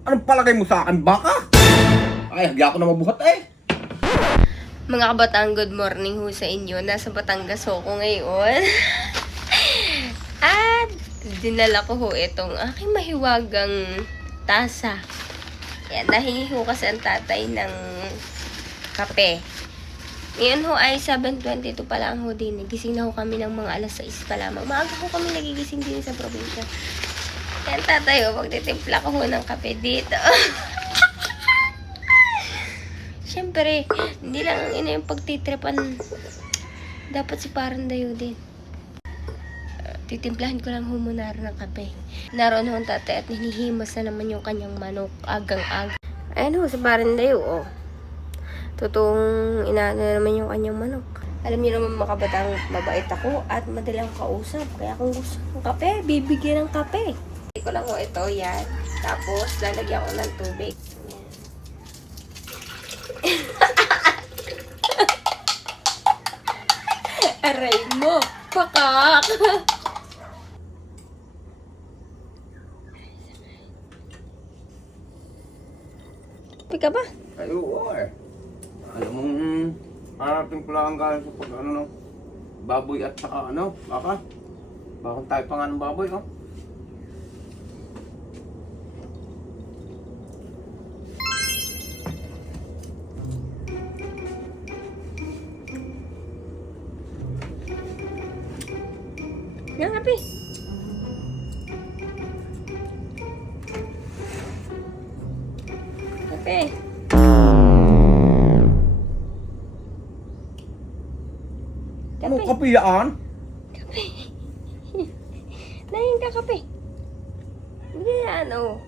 Anong palagay mo sa akin, baka? Ay, hagya ako na mabuhat eh. Mga kabataan, good morning ho sa inyo. Nasa Batangas ho ko ngayon. At dinala ko ho itong aking mahiwagang tasa. Yan, nahingi ho kasi ang tatay ng kape. Ngayon ho ay 7:22 pa lang ho din. Gising na ho kami ng mga alas 6 pa lamang. Maaga ho kami nagigising din sa probinsya. Yan tatay ho, magtitimpla ko ho ng kape dito. Siyempre, hindi lang ina yung pagtitripan. Dapat si parang dayo din. Titimplahan ko lang ho muna ng kape. Naroon ho ang tatay at hinihimas na naman yung kanyang manok agang-aga. Ayan ho, si parang dayo oh. Totoong inaano na naman yung kanyang manok. Alam niyo naman mga kabatang mabait ako at madalang kausap. Kaya kung gusto ng kape, bibigyan ng kape. Hindi ko lang ho ito, yan. Tapos, lalagyan ko ng tubig. Aray mo, pakak! Pika ba? Ay, oo eh. Alam mong harapin ko lang galing sa pag ano, no? Baboy at saka ano, baka? Bakit tayo pa nga ng baboy, no? Yang api. Kape. Anong kape yan? Kape. Nahin ka kape. Hindi na ano.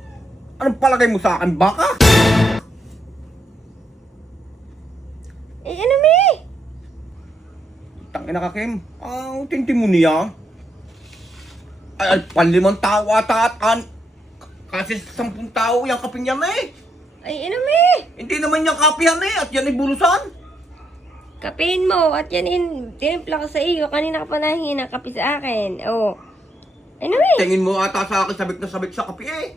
Anong palagay mo sa akin, baka? Eh, ano mi? Tangina ka, Kim. Ang tinti mo niya. Ay, panlimang tao ata at kasi 10 tao yung kape niya eh. Ay, ano mi? Hindi naman yung kapihan eh, at yan ay bulusan. Kapein mo at yan tinimpla ko sa iyo. Kanina ka pa nahingi ng kape sa akin. Oh. Ano mi? Tingin mo ata sa akin sabik na sabik sa kape eh.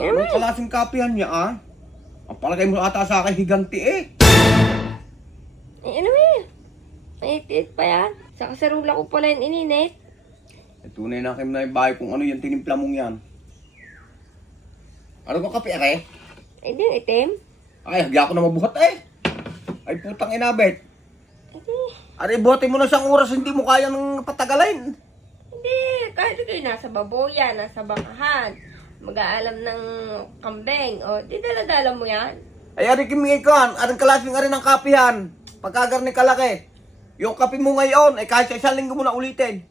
Ano mi? Anong klaseng kapihan niya ah? Ang palagay mo ata sa akin higanti eh. Ay, ano mi? Mainit pa yan. Sa kasarula ko pala yung ininit. Ay, tunay na Kim na yung bahay kung ano yung tinimpla mong yan. Ano ba kape eh? Ay, din itim. Ay, hagya ako na mabuhat eh. Ay, putang inabet. Hindi. Ari, bote mo na siyang oras, hindi mo kaya nang patagalin. Hindi. Kahit kayo nasa baboya, nasa bakahan. Mag-aalam ng kambeng. O, di dala-dala mo yan. Ay, ari kimikan, aring kalasing ari ng kapihan. Pagkagar ni kalaki. Yung kape mo ngayon, ay kahit sa isang linggo mo na ulitin.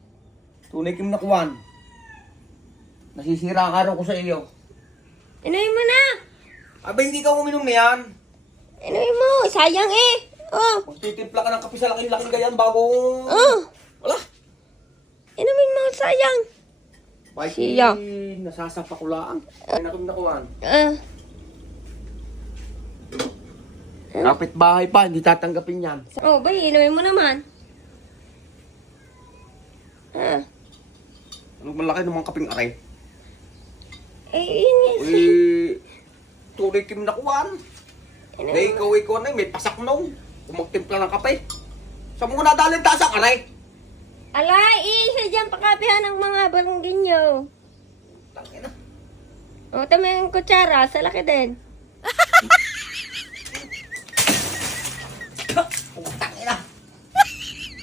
Tunay kim nakuwan. Nasisira ang araw ko sa iyo. Inuin mo na. Aba, hindi ka uminom na yan. Inuin mo. Sayang eh. Oh. Magtitimpla ka ng kape sa laking-laking ganyan bago... Oh. Wala. Inumin mo. Sayang. Bakit Siya. nasasapa ko lang. Ay, nakuwan. Kapit bahay pa, hindi tatanggapin yan. Oh, bay. Inumin mo naman. Anong malaki ng mga kaping aray? Eh, yun yan. Uy, tunay kim nakuwan. May ikaw na may pasak nung. Kung magtimpla ng kape. Sa mga nadalin tasak, aray. Alay, isa dyan pakapihan ng mga barangginyo. Tangina. O, tama yung kutsara. Sa laki din. Tangina.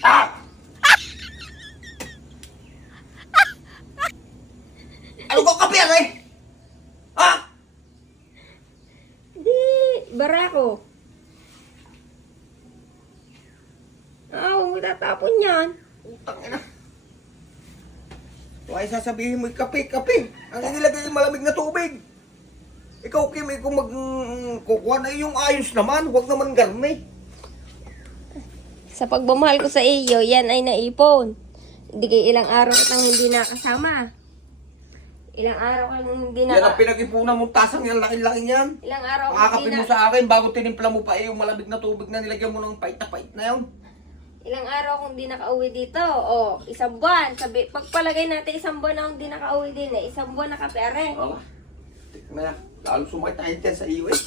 Ah! Ano ko kape, aray? Ah! Di, barako. Huwag mo tatapon yan. Tangina. Why sasabihin mo yung kape? Ang inilagay yung malamig na tubig. Ikaw, Kim, kung kukuha na yung ayos naman, huwag naman garni. Sa pagmamahal ko sa iyo, yan ay naipon. Hindi kayo ilang araw kitang hindi nakasama. Ilang araw kang hindi Yan ang pinag-ipunan mong tasang yan, laki-laki yan. Ilang araw kang Makakapin hindi mo sa akin bago tinimpla mo pa yung malamig na tubig na nilagyan mo ng pait na yun. Ilang araw akong di nakauwi dito. O, isang buwan. Sabi, pagpalagay natin isang buwan akong di nakauwi din eh. Isang buwan na kape, are. Oo nga. Tika na. Lalo sumakit ang sa iyo eh.